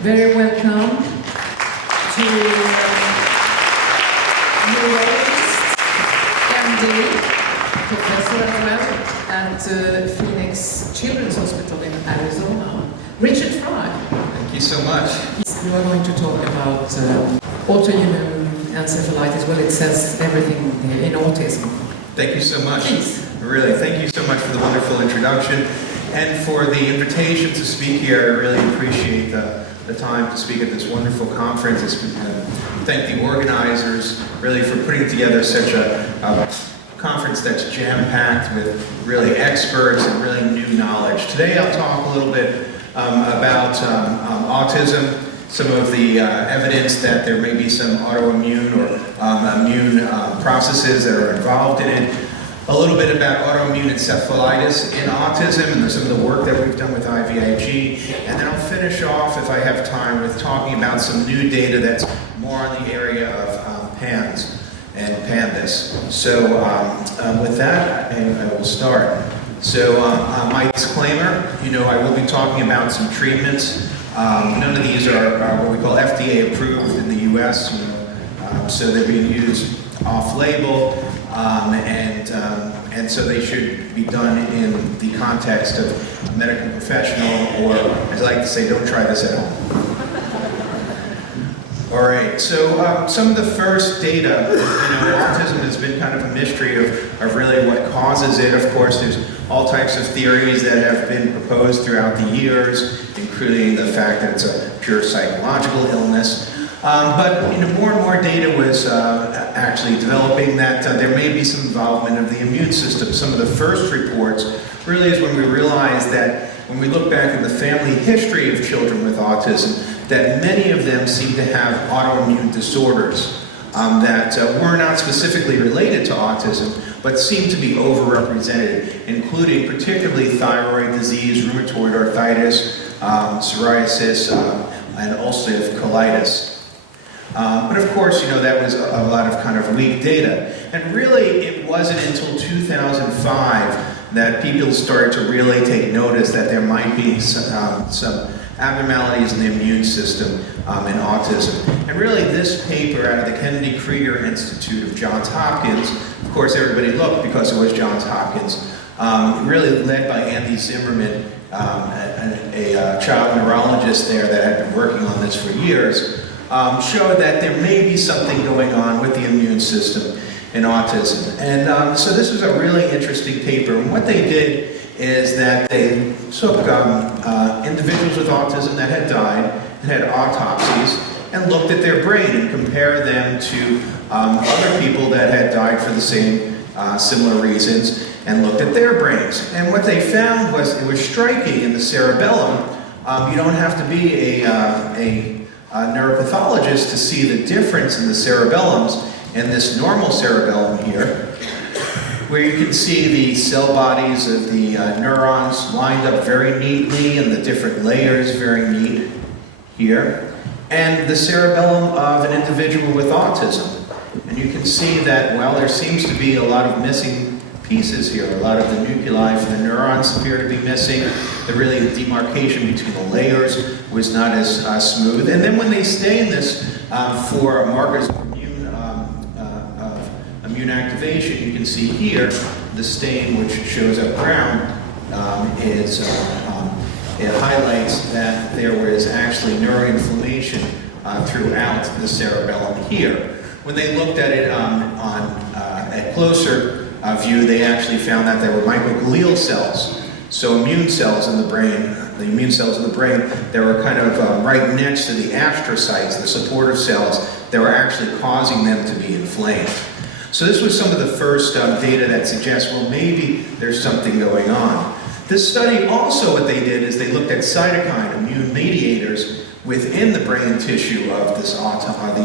Very welcome to Neurologist, MD, Professor as well, at Phoenix Children's Hospital in Arizona, Richard Frye. Thank you so much. You are going to talk about autoimmune encephalitis. Well, it says everything in autism. Thank you so much. Please. Really, thank you so much for the wonderful introduction and for the invitation to speak here. I really appreciate the time to speak at this wonderful conference. Thank the organizers really for putting together such a conference that's jam-packed with really experts and really new knowledge. Today I'll talk a little bit about autism, some of the evidence that there may be some autoimmune or immune processes that are involved in it, a little bit about autoimmune encephalitis in autism and some of the work that we've done with IVIG, and then I'll finish off, if I have time, with talking about some new data that's more in the area of PANDAS and PANDAS. So with that, I will start. So my disclaimer, I will be talking about some treatments. None of these are what we call FDA approved in the US, so they're being used off-label, and so they should be done in the context of a medical professional, or as I like to say, don't try this at home. All right, so some of the first data, autism has been kind of a mystery of really what causes it. Of course, there's all types of theories that have been proposed throughout the years, including the fact that it's a pure psychological illness. But more and more data was actually developing that there may be some involvement of the immune system. Some of the first reports really is when we realized that when we look back at the family history of children with autism, that many of them seem to have autoimmune disorders that were not specifically related to autism, but seem to be overrepresented, including particularly thyroid disease, rheumatoid arthritis, psoriasis, and ulcerative colitis. But of course, that was a lot of kind of weak data. And really, it wasn't until 2005 that people started to really take notice that there might be some abnormalities in the immune system in autism. And really, this paper out of the Kennedy Krieger Institute of Johns Hopkins, of course, everybody looked because it was Johns Hopkins, really led by Andy Zimmerman, a child neurologist there that had been working on this for years, showed that there may be something going on with the immune system in autism. And so this was a really interesting paper. And what they did is that they took individuals with autism that had died and had autopsies and looked at their brain and compared them to other people that had died for the same similar reasons and looked at their brains. And what they found was it was striking in the cerebellum. You don't have to be a neuropathologist to see the difference in the cerebellums and this normal cerebellum here, where you can see the cell bodies of the neurons lined up very neatly and the different layers very neat here, and the cerebellum of an individual with autism. And you can see that, well, there seems to be a lot of missing pieces here. A lot of the nuclei for the neurons appear to be missing. The demarcation between the layers was not as smooth. And then when they stain this for markers of immune activation, you can see here the stain, which shows up brown, it highlights that there was actually neuroinflammation throughout the cerebellum here. When they looked at it at closer view, they actually found that there were microglial cells, so immune cells in the brain, the immune cells in the brain that were kind of right next to the astrocytes, the supportive cells, that were actually causing them to be inflamed. So this was some of the first data that suggests, well, maybe there's something going on. This study also, what they did is they looked at cytokine immune mediators within the brain tissue of these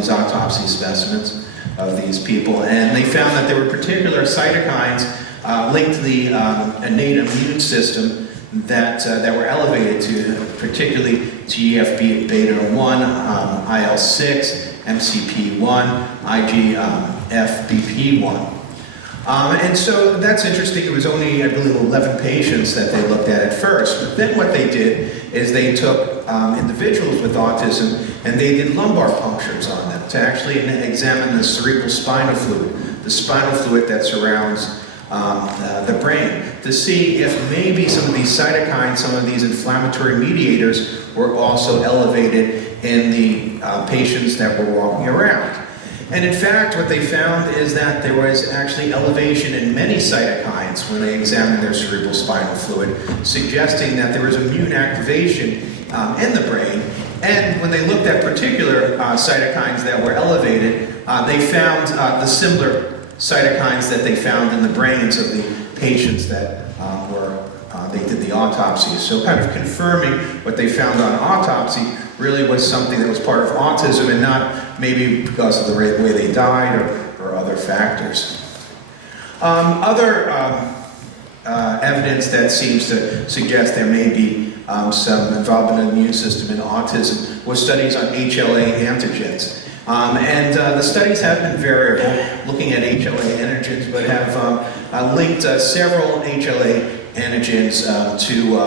autopsy specimens of these people, and they found that there were particular cytokines linked to the innate immune system that were elevated to, particularly TGF-beta1, IL-6, MCP1, IGF-BP1. And so that's interesting. It was only, I believe, 11 patients that they looked at first. But then what they did is they took individuals with autism, and they did lumbar punctures on them to actually examine the cerebral spinal fluid that surrounds the brain, to see if maybe some of these cytokines, some of these inflammatory mediators were also elevated in the patients that were walking around. And in fact, what they found is that there was actually elevation in many cytokines when they examined their cerebral spinal fluid, suggesting that there was immune activation in the brain. And when they looked at particular cytokines that were elevated, they found the similar cytokines that they found in the brains of the patients that they did the autopsies. So kind of confirming what they found on autopsy really was something that was part of autism and not maybe because of the way they died or other factors. Other evidence that seems to suggest there may be some involvement in the immune system in autism was studies on HLA antigens. The studies have been variable, looking at HLA antigens, but have linked several HLA antigens to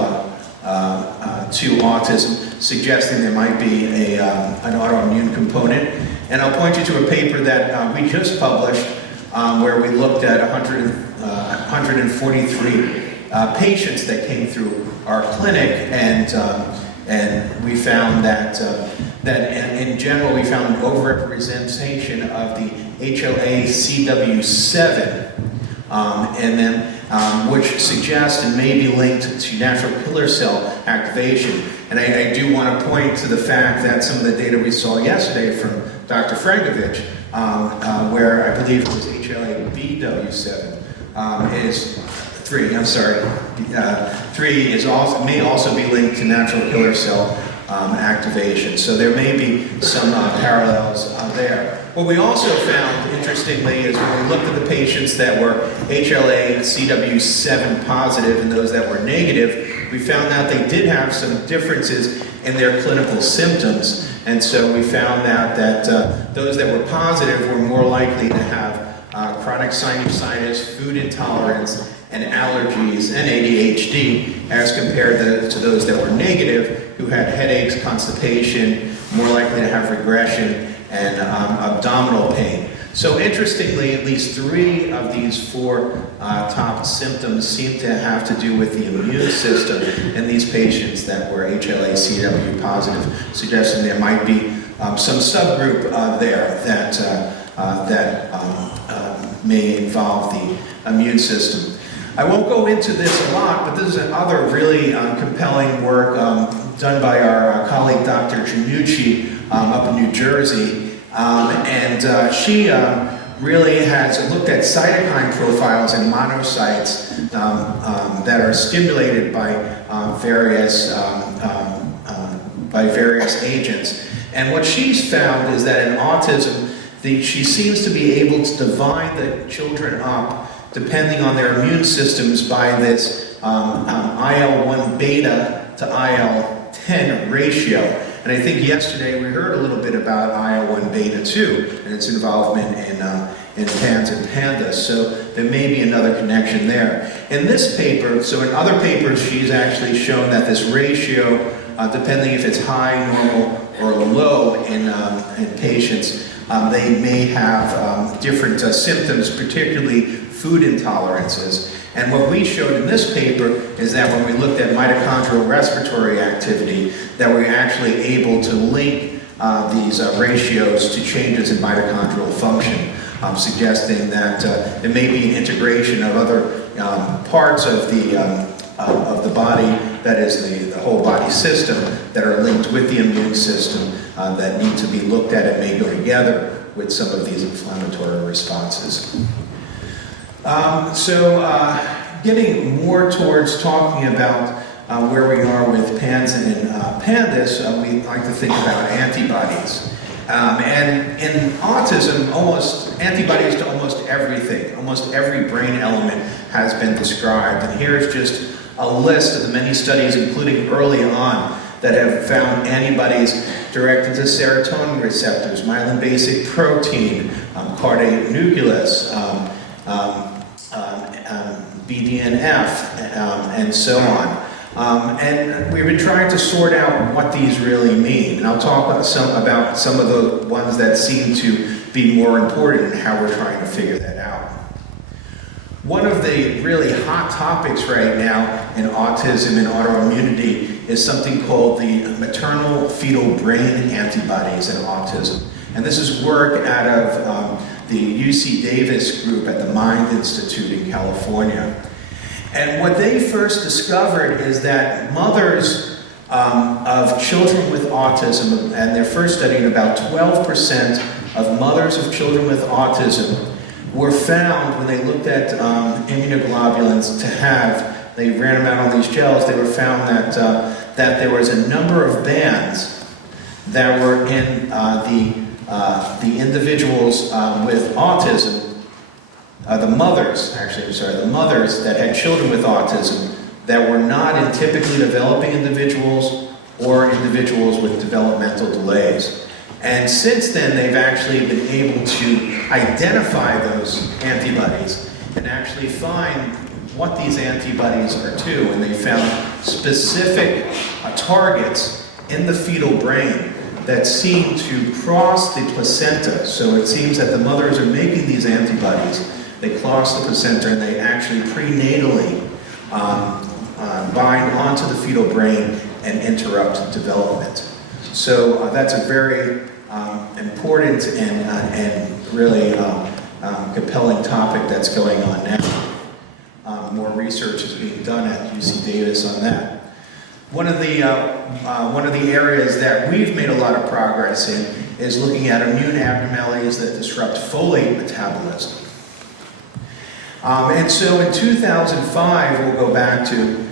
autism, suggesting there might be an autoimmune component. And I'll point you to a paper that we just published where we looked at 143 patients that came through our clinic, and we found that in general we found an overrepresentation of the HLA-CW7, which suggests and may be linked to natural killer cell activation. And I do want to point to the fact that some of the data we saw yesterday from Dr. Frankovich, where I believe it was HLA-BW7, is 3. I'm sorry, 3 is also may also be linked to natural killer cell activation. So there may be some parallels there. What we also found, interestingly, is when we looked at the patients that were HLA-CW7 positive and those that were negative, we found out they did have some differences in their clinical symptoms. And so we found out that those that were positive were more likely to have chronic sinusitis, food intolerance, and allergies, and ADHD, as compared to those that were negative, who had headaches, constipation, more likely to have regression, and abdominal pain. So interestingly, at least 3 of these 4 top symptoms seem to have to do with the immune system in these patients that were HLA-CW positive, suggesting there might be some subgroup there that may involve the immune system. I won't go into this a lot, but this is another really compelling work done by our colleague Dr. Chaouche up in New Jersey. She really has looked at cytokine profiles in monocytes that are stimulated by various agents. And what she's found is that in autism, she seems to be able to divide the children up depending on their immune systems by this IL-1 beta to IL-10 ratio. And I think yesterday we heard a little bit about IL-1 beta too, and its involvement in PANS and PANDAS. So there may be another connection there. In this paper, so in other papers, she's actually shown that this ratio, depending if it's high, normal, or low in patients, they may have different symptoms, particularly food intolerances. And what we showed in this paper is that when we looked at mitochondrial respiratory activity, that we're actually able to link these ratios to changes in mitochondrial function, suggesting that there may be an integration of other parts of the body, that is the whole body system, that are linked with the immune system that need to be looked at and may go together with some of these inflammatory responses. Getting more towards talking about where we are with PANS and PANDAS, we like to think about antibodies. And in autism, antibodies to almost everything, almost every brain element has been described. And here's just a list of the many studies, including early on, that have found antibodies directed to serotonin receptors, myelin basic protein, caudate nucleus, BDNF, and so on. And we've been trying to sort out what these really mean. And I'll talk about some of the ones that seem to be more important and how we're trying to figure that out. One of the really hot topics right now in autism and autoimmunity is something called the maternal fetal brain antibodies in autism. And this is work out of the UC Davis group at the Mind Institute in California. And what they first discovered is that mothers of children with autism, and they're first studying about 12% of mothers of children with autism, were found when they looked at immunoglobulins to have, they ran them out on these gels, they were found that, that there was a number of bands that were in the individuals with autism, the mothers that had children with autism that were not in typically developing individuals or individuals with developmental delays. And since then, they've actually been able to identify those antibodies and actually find what these antibodies are to. And they found specific targets in the fetal brain that seem to cross the placenta. So it seems that the mothers are making these antibodies. They cross the placenta and they actually prenatally bind onto the fetal brain and interrupt development. So that's a very important and really compelling topic that's going on now. More research is being done at UC Davis on that. One of the areas that we've made a lot of progress in is looking at immune abnormalities that disrupt folate metabolism. And so in 2005, we'll go back to,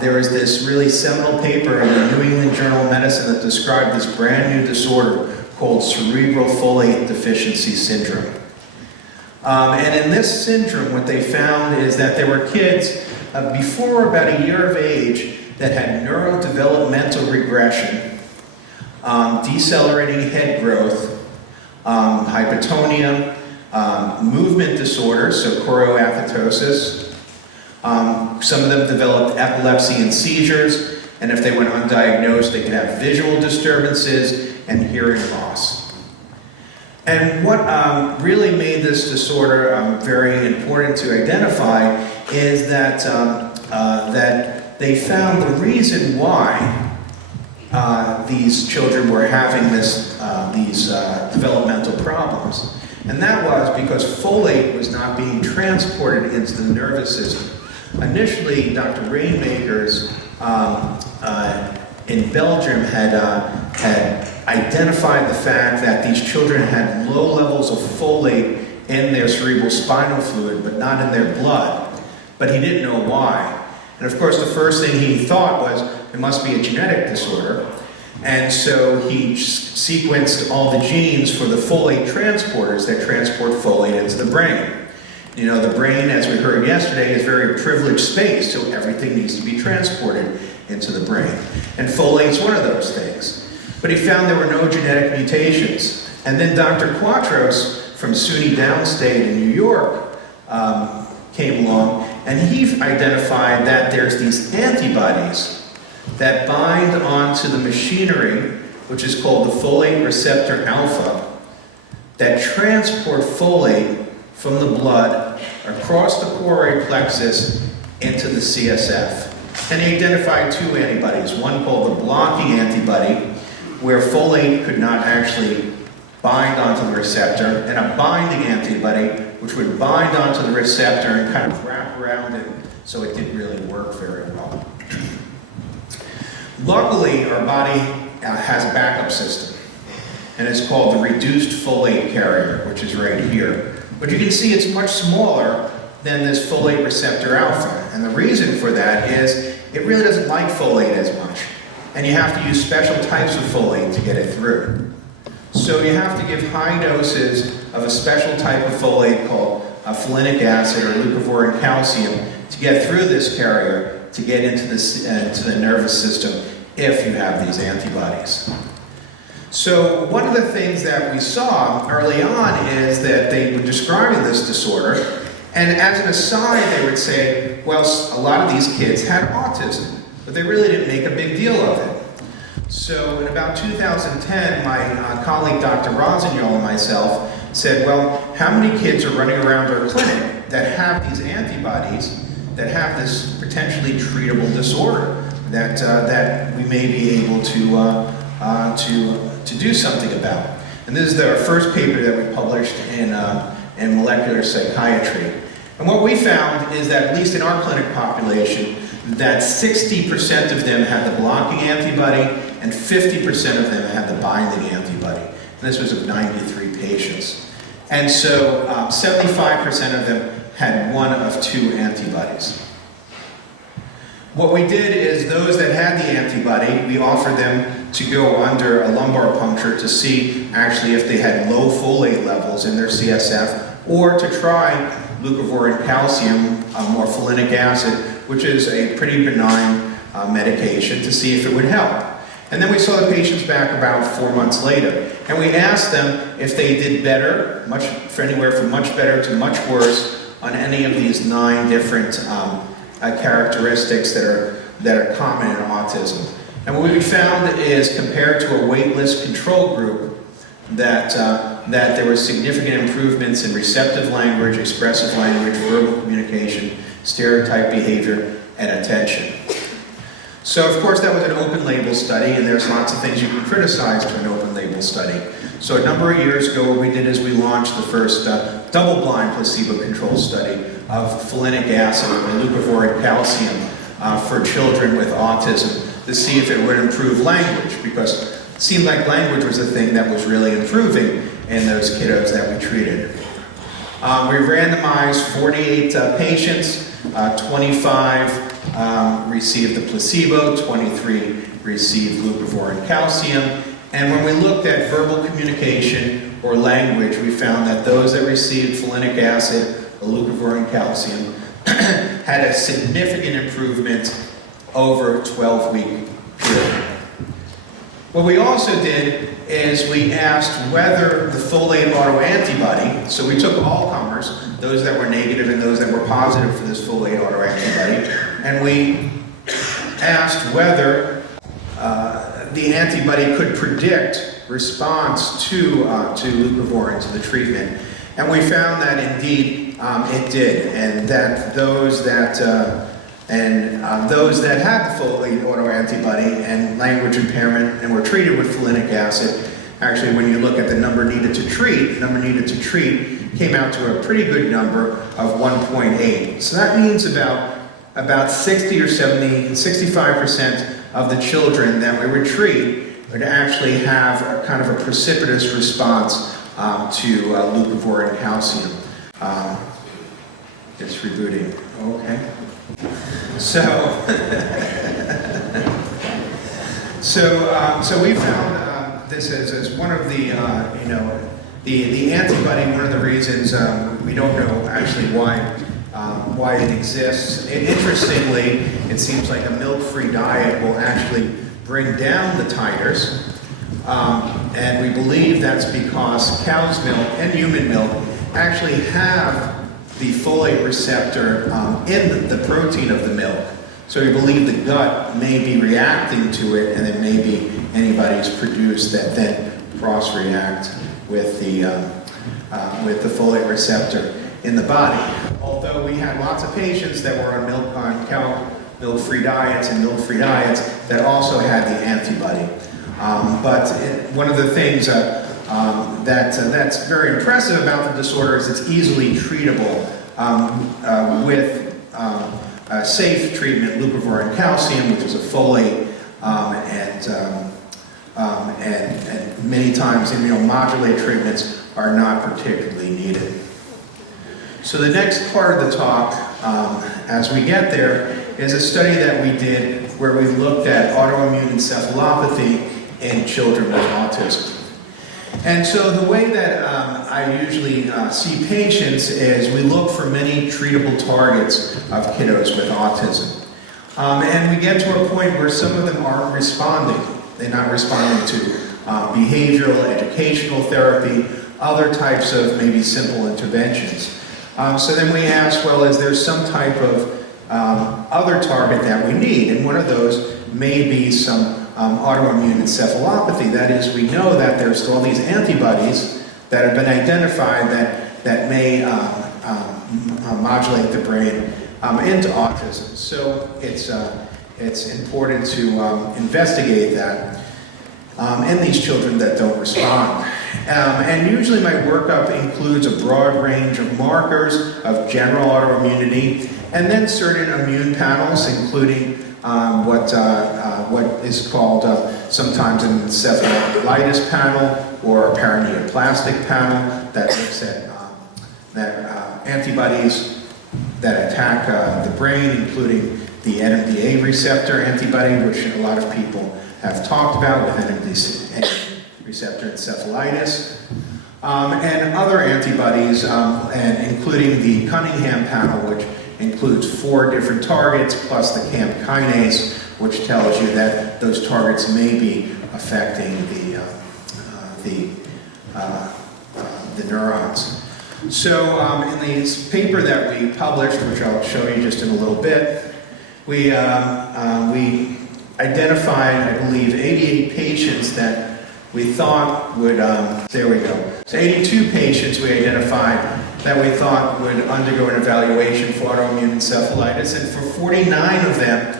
there was this really seminal paper in the New England Journal of Medicine that described this brand new disorder called cerebral folate deficiency syndrome. And in this syndrome, what they found is that there were kids before about a year of age that had neurodevelopmental regression, decelerating head growth, hypotonia, movement disorders, so chorioathetosis. Some of them developed epilepsy and seizures, and if they went undiagnosed, they could have visual disturbances and hearing loss. And what really made this disorder very important to identify is that, that they found the reason why these children were having these developmental problems. And that was because folate was not being transported into the nervous system. Initially, Dr. Rainmakers in Belgium had identified the fact that these children had low levels of folate in their cerebral spinal fluid, but not in their blood. But he didn't know why. And of course, the first thing he thought was, it must be a genetic disorder. And so he sequenced all the genes for the folate transporters that transport folate into the brain. You know, the brain, as we heard yesterday, is a very privileged space, so everything needs to be transported into the brain. And folate's one of those things. But he found there were no genetic mutations. And then Dr. Quatros from SUNY Downstate in New York came along, and he identified that there's these antibodies that bind onto the machinery, which is called the folate receptor alpha, that transport folate from the blood across the choroid plexus into the CSF. And he identified two antibodies, one called the blocking antibody, where folate could not actually bind onto the receptor, and a binding antibody, which would bind onto the receptor and kind of wrap around it, so it didn't really work very well. Luckily, our body has a backup system, and it's called the reduced folate carrier, which is right here. But you can see it's much smaller than this folate receptor alpha, and the reason for that is it really doesn't like folate as much, and you have to use special types of folate to get it through. So you have to give high doses of a special type of folate called folinic acid or leucovorin calcium to get through this carrier to get into the nervous system if you have these antibodies. So one of the things that we saw early on is that they were describing this disorder, and as an aside they would say, well, a lot of these kids had autism. but they really didn't make a big deal of it. So in about 2010, my colleague Dr. Rossignol and myself said, well, how many kids are running around our clinic that have these antibodies, that have this potentially treatable disorder that we may be able to do something about? And this is our first paper that we published in molecular psychiatry. And what we found is that, at least in our clinic population, that 60% of them had the blocking antibody and 50% of them had the binding antibody. And this was of 93 patients. And so 75% of them had one of two antibodies. What we did is those that had the antibody, we offered them to go under a lumbar puncture to see actually if they had low folate levels in their CSF, or to try leucovorin calcium, morpholinic acid, which is a pretty benign medication, to see if it would help. And then we saw the patients back about 4 months later, and we asked them if they did better, for anywhere from much better to much worse, on any of these 9 different characteristics that are common in autism. And what we found is, compared to a waitlist control group, that there were significant improvements in receptive language, expressive language, verbal communication, stereotype behavior, and attention. So of course that was an open label study, and there's lots of things you can criticize to an open label study. So a number of years ago, what we did is we launched the first double-blind placebo-controlled study of folinic acid and leucovorin calcium for children with autism to see if it would improve language, because it seemed like language was the thing that was really improving in those kiddos that we treated. We randomized 48 patients, 25 received the placebo, 23 received leucovorin calcium, and when we looked at verbal communication or language, we found that those that received folinic acid or leucovorin calcium had a significant improvement over a 12-week period. What we also did is we asked whether the folate autoantibody, so we took all comers, those that were negative and those that were positive for this folate autoantibody, and we asked whether the antibody could predict response to leucovorin, to the treatment. And we found that indeed it did, and that those that had the folate autoantibody and language impairment and were treated with folinic acid, actually when you look at the number needed to treat, came out to a pretty good number of 1.8. So that means about 60 or 70, 65% of the children that we would treat would actually have a kind of a precipitous response to leucovorin calcium. It's rebooting. Okay. So we found this as one of the the antibody. One of the reasons we don't know actually why it exists. Interestingly, it seems like a milk-free diet will actually bring down the titers, and we believe that's because cow's milk and human milk actually have the folate receptor in the protein of the milk. So we believe the gut may be reacting to it, and it may be antibodies produced that then cross-react with the folate receptor in the body. Although we had lots of patients that were on cow milk-free diets and milk-free diets that also had the antibody. But one of the things that's very impressive about the disorder is it's easily treatable with safe treatment, leucovorin calcium, which is a folate, and many times immunomodulate treatments are not particularly needed. So the next part of the talk, as we get there, is a study that we did where we looked at autoimmune encephalopathy in children with autism. And so the way that I usually see patients is we look for many treatable targets of kiddos with autism. And we get to a point where some of them aren't responding. They're not responding to behavioral, educational therapy, other types of maybe simple interventions. So then we ask, well, is there some type of other target that we need, and one of those may be some autoimmune encephalopathy. That is, we know that there's all these antibodies that have been identified that may modulate the brain into autism. So it's important to investigate that in these children that don't respond. And usually my workup includes a broad range of markers of general autoimmunity, and then certain immune panels, including what is called sometimes an encephalitis panel or a paraneoplastic panel that looks at antibodies that attack the brain, including the NMDA receptor antibody, which a lot of people have talked about with NMDA receptor encephalitis, and other antibodies, and including the Cunningham panel, which includes 4 different targets, plus the CAMP kinase, which tells you that those targets may be affecting the neurons. So in the paper that we published, which I'll show you just in a little bit, we identified, I believe, 88 patients that we thought would, there we go. So 82 patients we identified that we thought would undergo an evaluation for autoimmune encephalitis, and for 49 of them,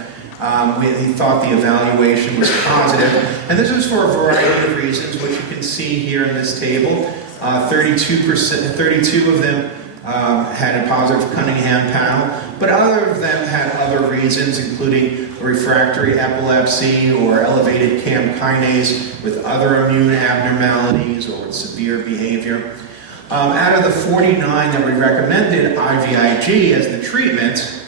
we thought the evaluation was positive. And this was for a variety of reasons, which you can see here in this table. 32 of them had a positive Cunningham panel, but other of them had other reasons, including refractory epilepsy or elevated CAMP kinase with other immune abnormalities or with severe behavior. Out of the 49 that we recommended IVIG as the treatment,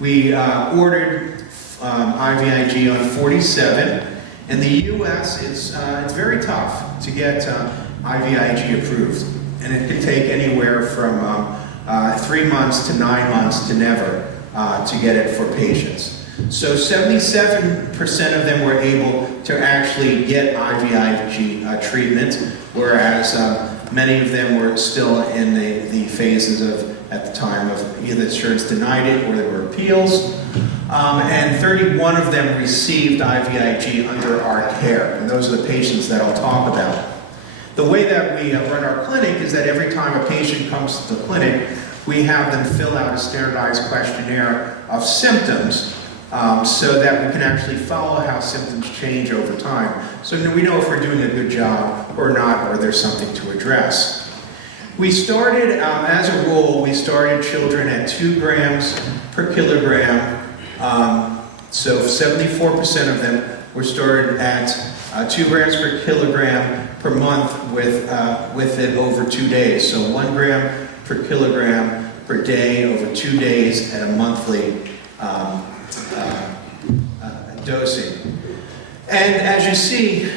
we ordered IVIG on 47. In the US, it's very tough to get IVIG approved, and it can take anywhere from 3 months to 9 months to never to get it for patients. So 77% of them were able to actually get IVIG treatment, whereas many of them were still in the phases of, at the time of either insurance denied it or there were appeals. And 31 of them received IVIG under our care, and those are the patients that I'll talk about. The way that we run our clinic is that every time a patient comes to the clinic, we have them fill out a standardized questionnaire of symptoms so that we can actually follow how symptoms change over time. So we know if we're doing a good job or not, or there's something to address. We started, as a rule, we started children at 2 grams per kilogram. So 74% of them were started at 2 grams per kilogram per month with it over 2 days. So 1 gram per kilogram per day over 2 days at a monthly dosing. And as you see,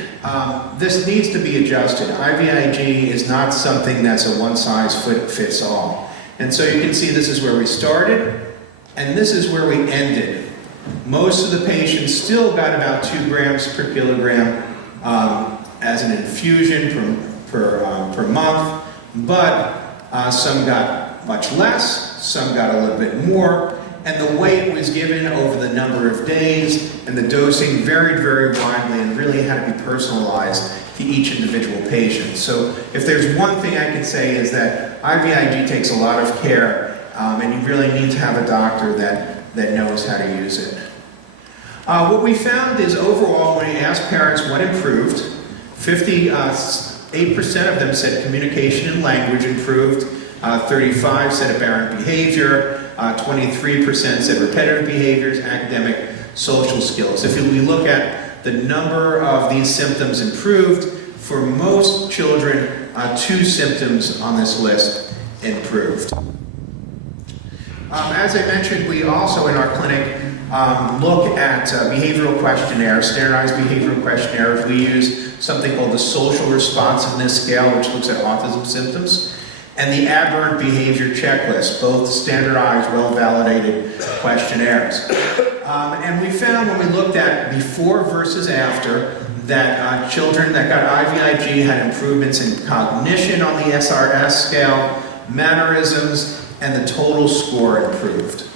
this needs to be adjusted. IVIG is not something that's a one-size-fits-all. And so you can see this is where we started, and this is where we ended. Most of the patients still got about 2 grams per kilogram as an infusion per month, but some got much less, some got a little bit more, and the weight was given over the number of days, and the dosing varied very widely and really had to be personalized to each individual patient. So if there's one thing I can say is that IVIG takes a lot of care, and you really need to have a doctor that knows how to use it. What we found is overall, when we asked parents what improved, 58% of them said communication and language improved, 35% said aberrant behavior, 23% said repetitive behaviors, academic, social skills. If we look at the number of these symptoms improved, for most children, 2 symptoms on this list improved. As I mentioned, we also in our clinic look at behavioral questionnaires, standardized behavioral questionnaires. We use something called the social responsiveness scale, which looks at autism symptoms, and the aberrant behavior checklist, both standardized, well-validated questionnaires. And we found when we looked at before versus after that children that got IVIG had improvements in cognition on the SRS scale, mannerisms, and the total score improved.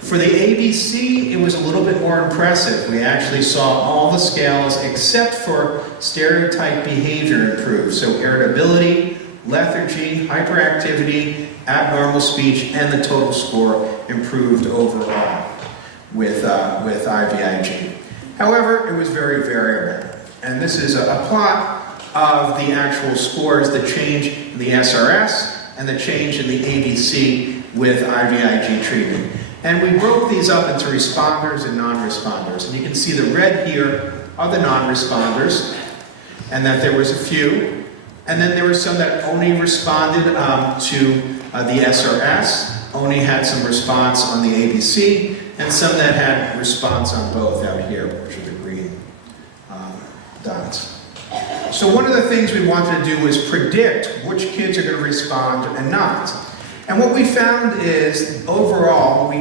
For the ABC, it was a little bit more impressive. We actually saw all the scales except for stereotype behavior improve. So irritability, lethargy, hyperactivity, abnormal speech, and the total score improved overall with IVIG. However, it was very variable. And this is a plot of the actual scores, the change in the SRS and the change in the ABC with IVIG treatment. And we broke these up into responders and non-responders. And you can see the red here are the non-responders, and that there was a few. And then there were some that only responded to the SRS, only had some response on the ABC, and some that had response on both out here, which are the green dots. So one of the things we wanted to do was predict which kids are going to respond and not. And what we found is, overall, we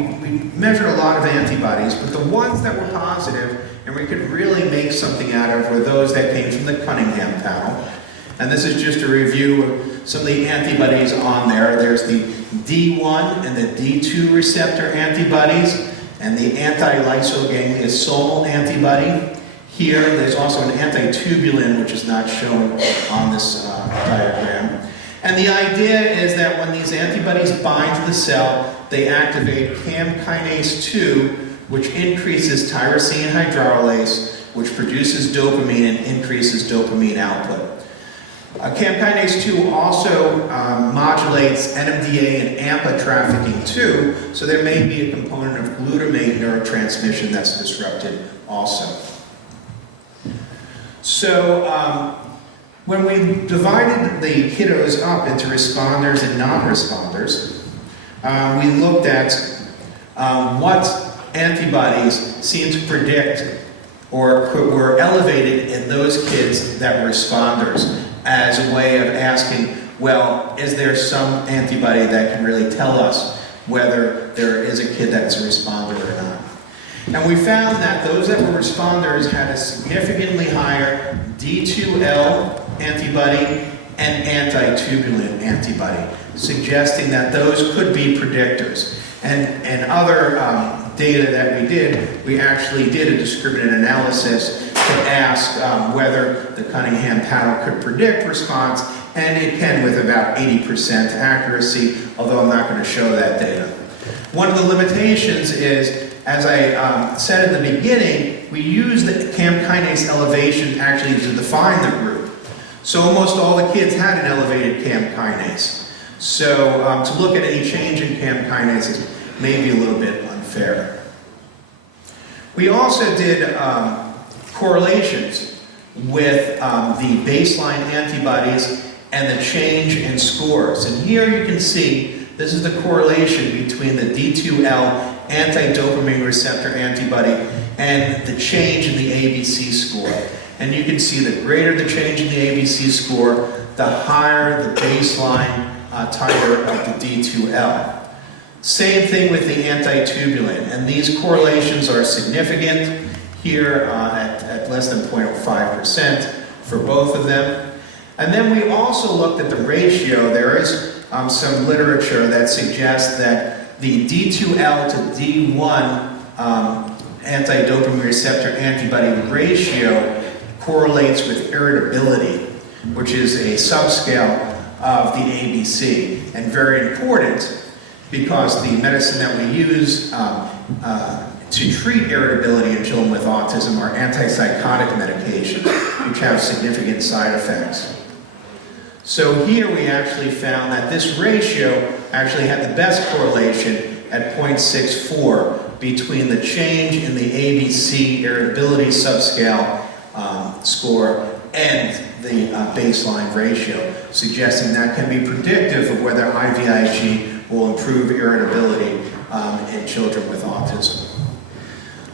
measured a lot of antibodies, but the ones that were positive, and we could really make something out of, were those that came from the Cunningham panel. And this is just a review of some of the antibodies on there. There's the D1 and the D2 receptor antibodies, and the anti-lysogangliosome antibody. Here, there's also an antitubulin, which is not shown on this diagram. And the idea is that when these antibodies bind to the cell, they activate CAM kinase 2, which increases tyrosine hydrolase, which produces dopamine and increases dopamine output. CAM kinase 2 also modulates NMDA and AMPA trafficking too, so there may be a component of glutamate neurotransmission that's disrupted also. So when we divided the kiddos up into responders and non-responders, we looked at what antibodies seemed to predict or were elevated in those kids that were responders, as a way of asking, well, is there some antibody that can really tell us whether there is a kid that's a responder or not? And we found that those that were responders had a significantly higher D2L antibody and antitubulin antibody, suggesting that those could be predictors. And other data that we did, we actually did a discriminant analysis to ask whether the Cunningham panel could predict response, and it can with about 80% accuracy, although I'm not going to show that data. One of the limitations is, as I said in the beginning, we use the CAM kinase elevation actually to define the group. So almost all the kids had an elevated CAM kinase. So to look at any change in CAM kinases may be a little bit unfair. We also did correlations with the baseline antibodies and the change in scores. And here you can see this is the correlation between the D2L anti-dopamine receptor antibody and the change in the ABC score. And you can see the greater the change in the ABC score, the higher the baseline titer of the D2L. Same thing with the antitubulin, and these correlations are significant here at less than 0.05% for both of them. And then we also looked at the ratio. There is some literature that suggests that the D2L to D1 anti-dopamine receptor antibody ratio correlates with irritability, which is a subscale of the ABC, and very important because the medicine that we use to treat irritability in children with autism are antipsychotic medications, which have significant side effects. So here we actually found that this ratio actually had the best correlation at 0.64 between the change in the ABC irritability subscale score and the baseline ratio, suggesting that can be predictive of whether IVIG will improve irritability in children with autism.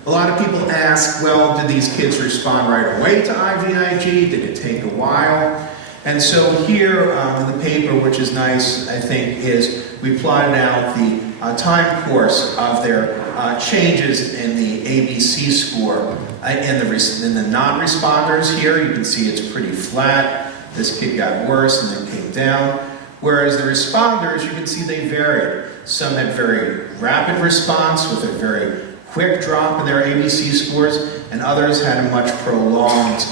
A lot of people ask, well, did these kids respond right away to IVIG? Did it take a while? And so here in the paper, which is nice, I think, is we plotted out the time course of their changes in the ABC score. In the non-responders here, you can see it's pretty flat. This kid got worse and then came down. Whereas the responders, you can see they varied. Some had very rapid response with a very quick drop in their ABC scores, and others had a much prolonged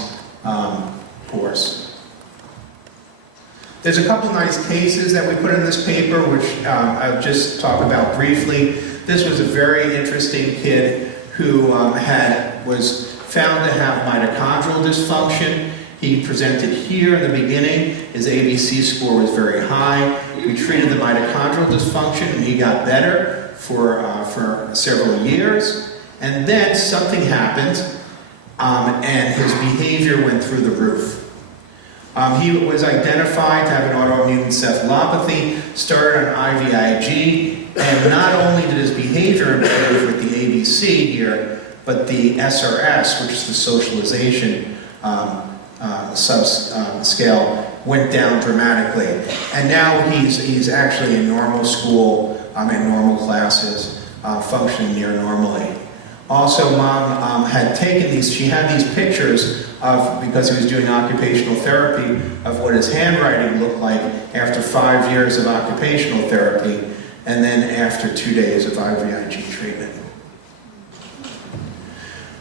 course. There's a couple nice cases that we put in this paper, which I'll just talk about briefly. This was a very interesting kid who was found to have mitochondrial dysfunction. He presented here in the beginning. His ABC score was very high. We treated the mitochondrial dysfunction, and he got better for several years. And then something happened, and his behavior went through the roof. He was identified to have an autoimmune encephalopathy, started on IVIG, and not only did his behavior improve with the ABC here, but the SRS, which is the socialization scale, went down dramatically. And now he's actually in normal school, in normal classes, functioning near normally. Also, Mom had taken she had these pictures of, because he was doing occupational therapy, of what his handwriting looked like after 5 years of occupational therapy, and then after 2 days of IVIG treatment.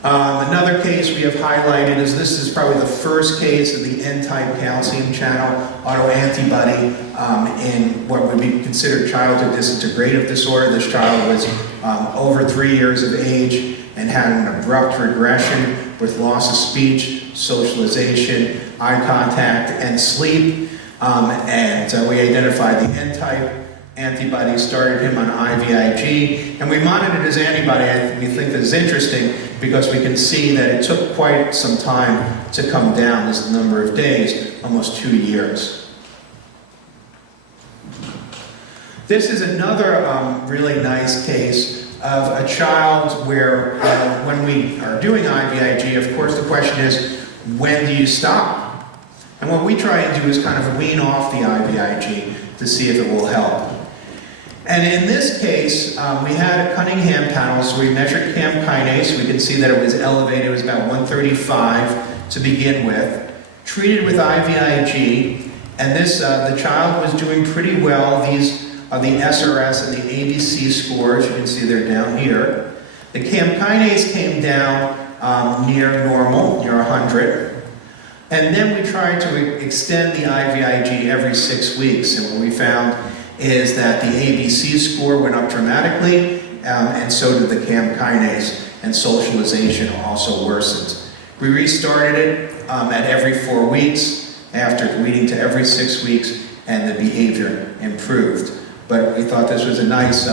Another case we have highlighted is, this is probably the first case of the N-type calcium channel autoantibody in what would be considered childhood disintegrative disorder. This child was over 3 years of age and had an abrupt regression with loss of speech, socialization, eye contact, and sleep. And we identified the N-type antibody, started him on IVIG, and we monitored his antibody. We think this is interesting because we can see that it took quite some time to come down, this number of days, almost 2 years. This is another really nice case of a child where when we are doing IVIG, of course the question is, when do you stop? And what we try and do is kind of wean off the IVIG to see if it will help. And in this case, we had a Cunningham panel, so we measured CAM kinase. We can see that it was elevated. It was about 135 to begin with. Treated with IVIG, and this the child was doing pretty well. These are the SRS and the ABC scores. You can see they're down here. The CAM kinase came down near normal, near 100. And then we tried to extend the IVIG every 6 weeks, and what we found is that the ABC score went up dramatically, and so did the CAM kinase, and socialization also worsened. We restarted it at every 4 weeks, after weaning to every 6 weeks, and the behavior improved. But we thought this was a nice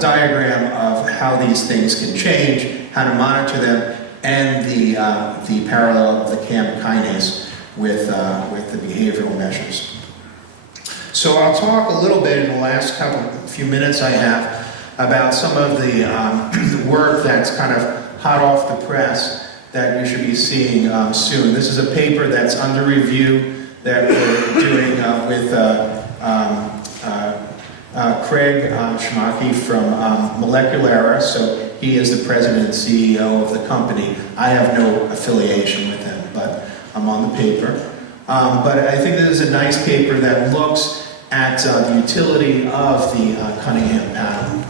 diagram of how these things can change, how to monitor them, and the parallel of the CAM kinase with the behavioral measures. So I'll talk a little bit in the last few minutes I have about some of the work that's kind of hot off the press that you should be seeing soon. This is a paper that's under review that we're doing with Craig Schmacke from Moleculara. So he is the president and CEO of the company. I have no affiliation with him, but I'm on the paper. But I think this is a nice paper that looks at the utility of the Cunningham panel.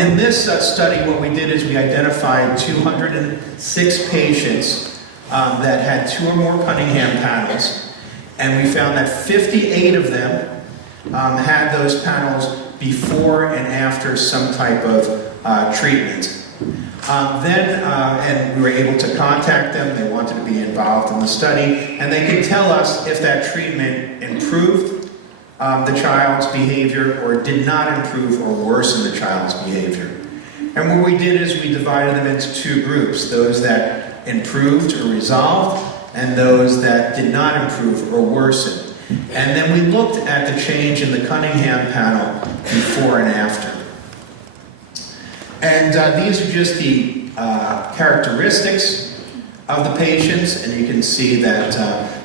In this study, what we did is we identified 206 patients that had 2 or more Cunningham panels, and we found that 58 of them had those panels before and after some type of treatment. And we were able to contact them. They wanted to be involved in the study, and they could tell us if that treatment improved the child's behavior or did not improve or worsen the child's behavior. And what we did is we divided them into 2 groups, those that improved or resolved, and those that did not improve or worsen. And then we looked at the change in the Cunningham panel before and after. And these are just the characteristics of the patients, and you can see that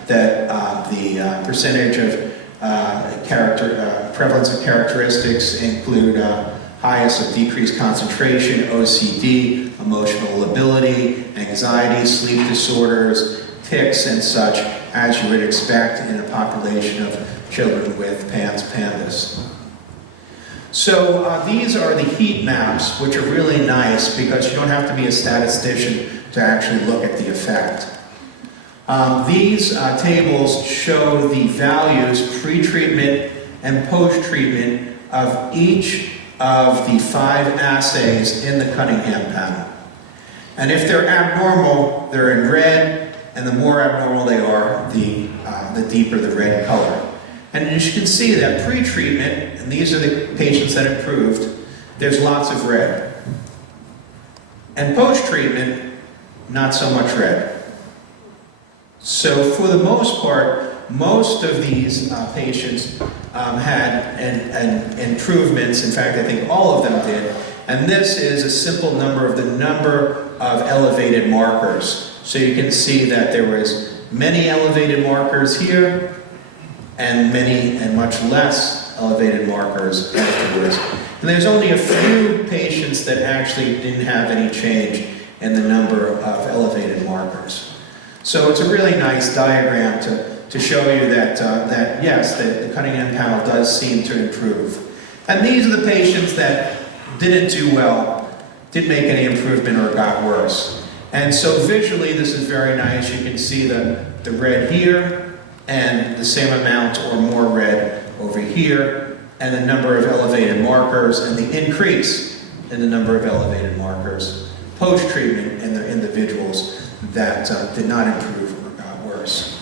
the percentage of prevalence of characteristics include highest of decreased concentration, OCD, emotional lability, anxiety, sleep disorders, tics, and such, as you would expect in a population of children with PANDAS. So these are the heat maps, which are really nice because you don't have to be a statistician to actually look at the effect. These tables show the values pre-treatment and post-treatment of each of the 5 assays in the Cunningham panel. And if they're abnormal, they're in red, and the more abnormal they are, the deeper the red color. And as you can see that pre-treatment, and these are the patients that improved, there's lots of red. And post-treatment, not so much red. So for the most part, most of these patients had improvements. In fact, I think all of them did. And this is a simple number of the number of elevated markers. So you can see that there was many elevated markers here, and many and much less elevated markers afterwards. And there's only a few patients that actually didn't have any change in the number of elevated markers. So it's a really nice diagram to show you that, yes, the Cunningham panel does seem to improve. And these are the patients that didn't do well, didn't make any improvement, or got worse. And so visually this is very nice. You can see the red here, and the same amount or more red over here, and the number of elevated markers, and the increase in the number of elevated markers post-treatment in the individuals that did not improve or got worse.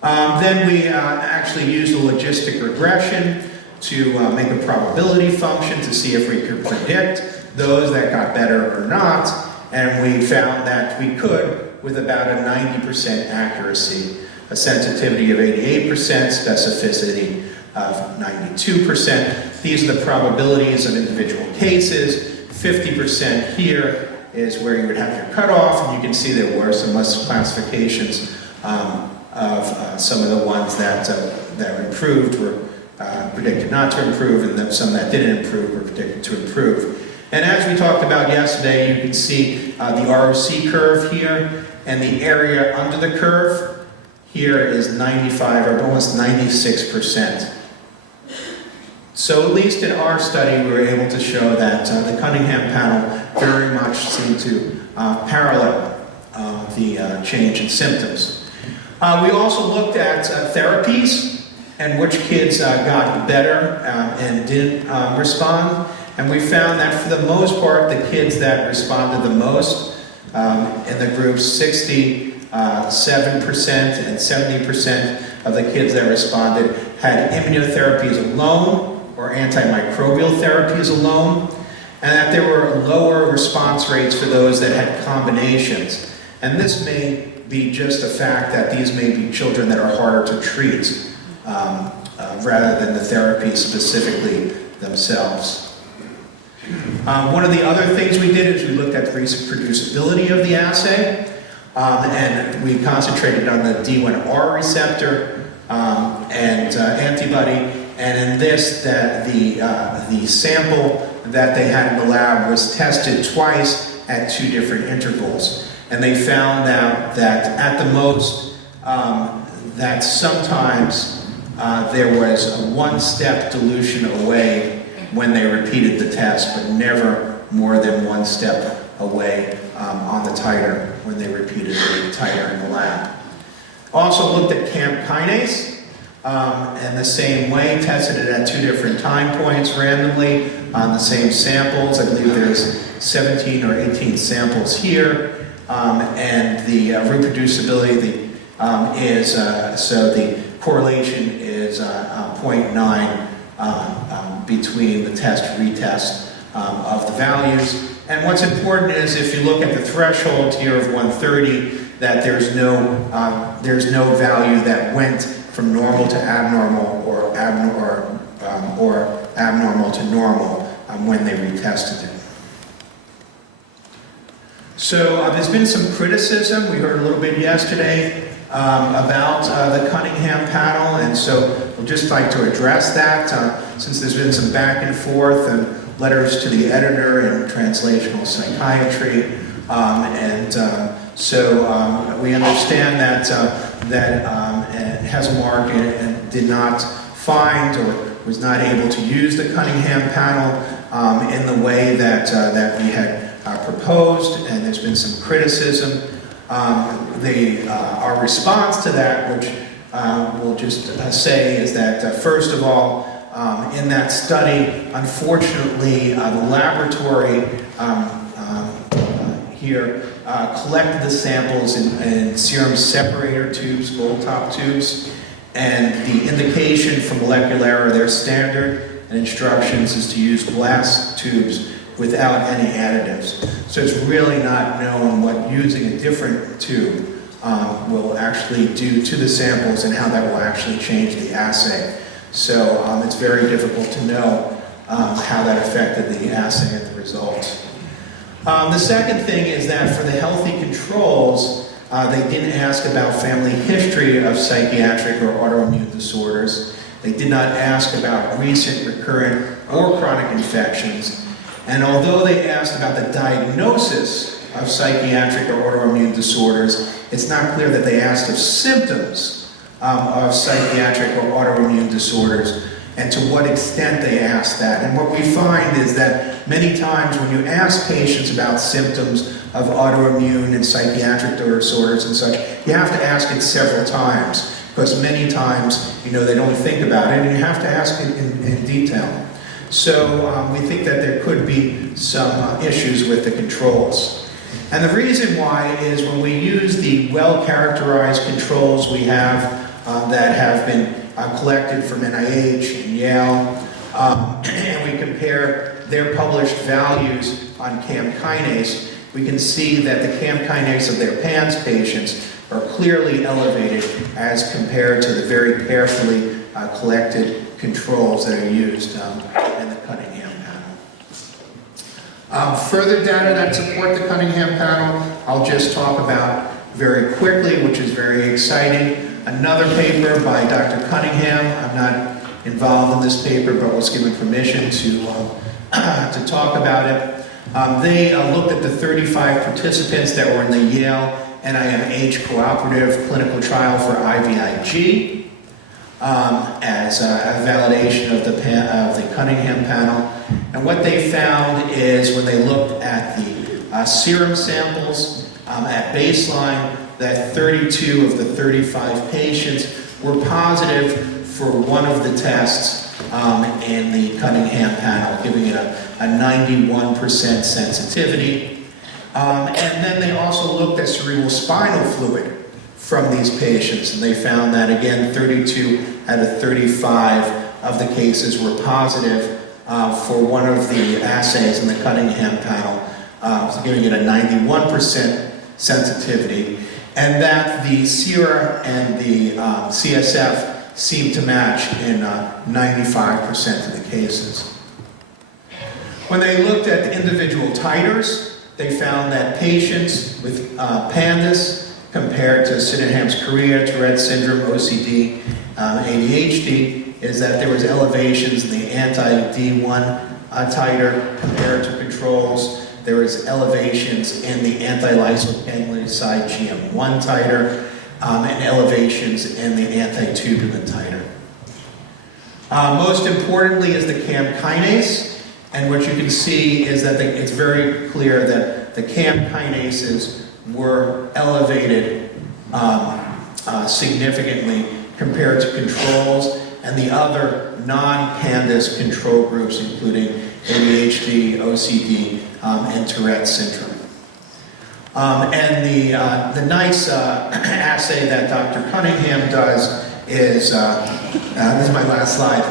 Then we actually used a logistic regression to make a probability function to see if we could predict those that got better or not, and we found that we could with about a 90% accuracy. A sensitivity of 88%, specificity of 92%. These are the probabilities of individual cases. 50% here is where you would have your cutoff, and you can see there were some less classifications of some of the ones that improved were predicted not to improve, and then some that didn't improve were predicted to improve. And as we talked about yesterday, you can see the ROC curve here, and the area under the curve here is 95 or almost 96%. So at least in our study, we were able to show that the Cunningham panel very much seemed to parallel the change in symptoms. We also looked at therapies and which kids got better and didn't respond. And we found that for the most part, the kids that responded the most in the groups, 67% and 70% of the kids that responded had immunotherapies alone or antimicrobial therapies alone, and that there were lower response rates for those that had combinations. And this may be just the fact that these may be children that are harder to treat rather than the therapies specifically themselves. One of the other things we did is we looked at the reproducibility of the assay. And we concentrated on the D1R receptor and antibody, and in this, the sample that they had in the lab was tested twice at 2 different intervals, and they found out that at the most, that sometimes there was a 1-step dilution away when they repeated the test, but never more than 1 step away on the titer when they repeated the titer in the lab. Also looked at CAMP kinase, and the same way, tested it at 2 different time points randomly on the same samples. I believe there's 17 or 18 samples here, and the reproducibility is, so the correlation is 0.9 between the test-retest of the values. And what's important is if you look at the threshold here of 130, that there's no value that went from normal to abnormal or abnormal to normal when they retested it. So there's been some criticism, we heard a little bit yesterday, about the Cunningham panel, and so we'd just like to address that since there's been some back and forth and letters to the editor in translational psychiatry, and We understand that Heselmark did not find or was not able to use the Cunningham panel in the way that we had proposed, and there's been some criticism. Our response to that, which we'll just say, is that first of all, in that study, unfortunately, the laboratory here collected the samples in serum separator tubes, gold top tubes, and the indication for molecular error, their standard and instructions is to use glass tubes without any additives. So it's really not known what using a different tube will actually do to the samples and how that will actually change the assay. So it's very difficult to know how that affected the assay and the results. The second thing is that for the healthy controls, they didn't ask about family history of psychiatric or autoimmune disorders. They did not ask about recent, recurrent, or chronic infections. And although they asked about the diagnosis of psychiatric or autoimmune disorders, it's not clear that they asked of symptoms of psychiatric or autoimmune disorders, and to what extent they asked that. And what we find is that many times when you ask patients about symptoms of autoimmune and psychiatric disorders and such, you have to ask it several times, because many times, they don't think about it, and you have to ask it in detail. So we think that there could be some issues with the controls. And the reason why is when we use the well-characterized controls we have that have been collected from NIH and Yale, and we compare their published values on CAM kinase, we can see that the CAM kinase of their PANDAS patients are clearly elevated as compared to the very carefully collected controls that are used in the Cunningham panel. Further data that support the Cunningham panel, I'll just talk about very quickly, which is very exciting. Another paper by Dr. Cunningham. I'm not involved in this paper, but was given permission to talk about it. They looked at the 35 participants that were in the Yale NIMH cooperative clinical trial for IVIG as a validation of the Cunningham panel. And what they found is when they looked at the serum samples at baseline, that 32 of the 35 patients were positive for one of the tests in the Cunningham panel, giving it a 91% sensitivity. And then they also looked at cerebral spinal fluid from these patients, and they found that, again, 32 out of 35 of the cases were positive for one of the assays in the Cunningham panel, giving it a 91% sensitivity, and that the sera and the CSF seemed to match in 95% of the cases. When they looked at the individual titers, they found that patients with PANDAS compared to Sydenham's chorea, Tourette syndrome, OCD, ADHD, is that there was elevations in the anti-D1 titer compared to controls. There was elevations in the anti-lysoganglioside GM1 titer, and elevations in the anti-tubulin titer. Most importantly is the CAM kinase, and what you can see is that it's very clear that the CAM kinases were elevated significantly compared to controls and the other non-PANDAS control groups, including ADHD, OCD, and Tourette syndrome. And the nice assay that Dr. Cunningham does is, this is my last slide,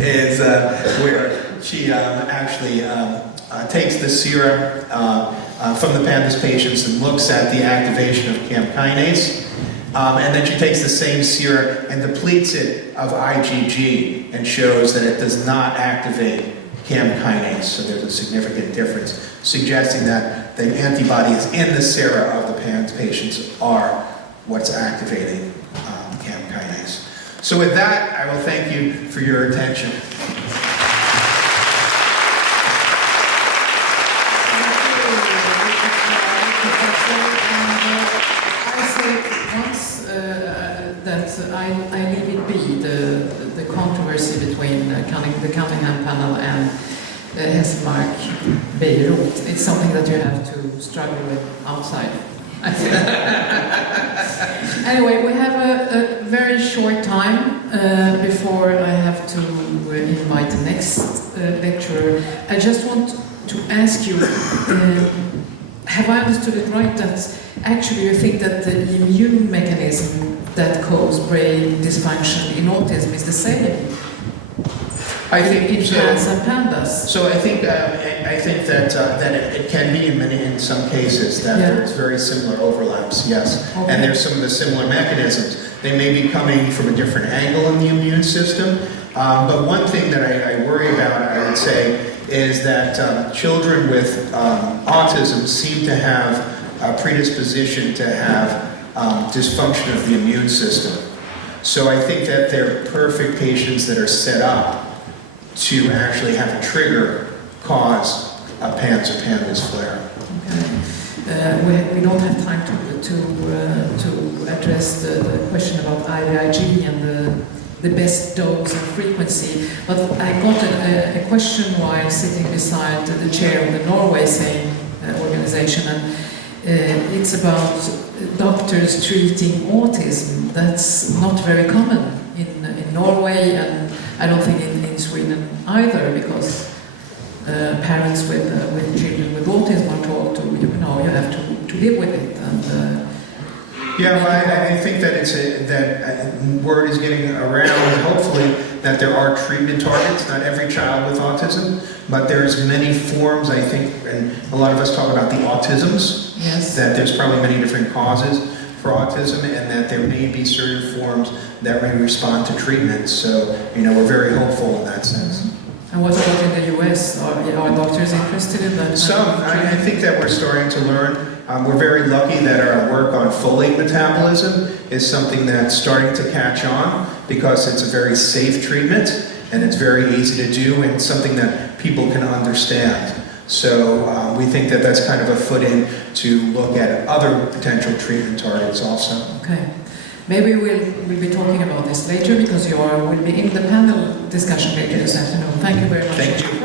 is where she actually takes the serum from the PANDAS patients and looks at the activation of CAM kinase. And then she takes the same serum and depletes it of IgG and shows that it does not activate CAM kinase. So there's a significant difference, suggesting that the antibodies in the sera of the PANDAS patients are what's activating CAM kinase. So with that, I will thank you for your attention. I leave it be, the controversy between the Cunningham panel and Hesselmark Beirut. It's something that you have to struggle with outside, I think. Anyway, we have a very short time before I have to invite the next lecturer. I just want to ask you, have I understood it right that actually you think that the immune mechanism that causes brain dysfunction in autism is the same? I think in PANDAS. So I think that it can be in some cases that there's very similar overlaps. Yes, okay. And there's some of the similar mechanisms. They may be coming from a different angle in the immune system. But one thing that I worry about, I would say, is that children with autism seem to have a predisposition to have dysfunction of the immune system. So I think that they're perfect patients that are set up to actually have a trigger cause a PANS or PANDAS flare. Okay. We don't have time to address the question about IVIG and the best dose and frequency, but I got a question while sitting beside the chair of the Norway Sane organization, and it's about doctors treating autism. That's not very common in Norway, and I don't think in Sweden either, because parents with children with autism are told to, you have to live with it. And, I think that that word is getting around, hopefully, that there are treatment targets. Not every child with autism, but there's many forms, I think, and a lot of us talk about the autisms, that there's probably many different causes for autism, and that there may be certain forms that may respond to treatment. So, we're very hopeful in that sense. And what about in the US? Are doctors interested in that? Some. I think that we're starting to learn. We're very lucky that our work on folate metabolism is something that's starting to catch on, because it's a very safe treatment, and it's very easy to do, and something that people can understand. So we think that that's kind of a foot in to look at other potential treatment targets also. Okay. Maybe we'll be talking about this later, because you will be in the panel discussion later this afternoon. Thank you very much. Thank you.